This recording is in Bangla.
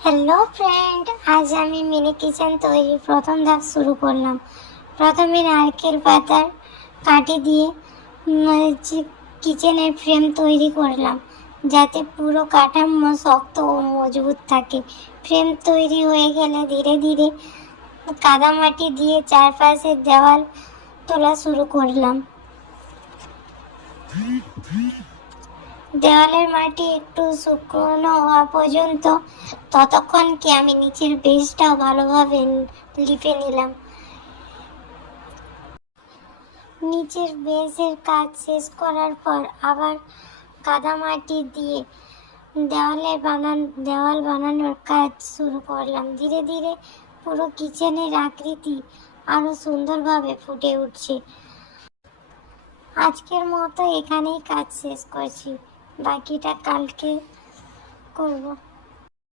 হ্যালো ফ্রেন্ড, আজ আমি মিনি কিচেন তৈরি প্রথম ধাপ শুরু করলাম। প্রথমে নারকেল পাতার কাঠি দিয়ে কিচেনের ফ্রেম তৈরি করলাম, যাতে পুরো কাঠামো শক্ত ও মজবুত থাকে। ফ্রেম তৈরি হয়ে গেলে ধীরে ধীরে কাদামাটি দিয়ে চারপাশের দেওয়াল তোলা শুরু করলাম। দেওয়ালের মাটি একটু শুকনো হওয়া পর্যন্ত ততক্ষণকে আমি নিচের বেসটাও ভালোভাবে লিপে নিলাম। নিচের বেসের কাজ শেষ করার পর আবার কাদামাটি দিয়ে দেওয়াল বানানোর কাজ শুরু করলাম। ধীরে ধীরে পুরো কিচেনের আকৃতি আরো সুন্দরভাবে ফুটে উঠছে। আজকের মতো এখানেই কাজ শেষ করছি, বাকিটা কালকে করব।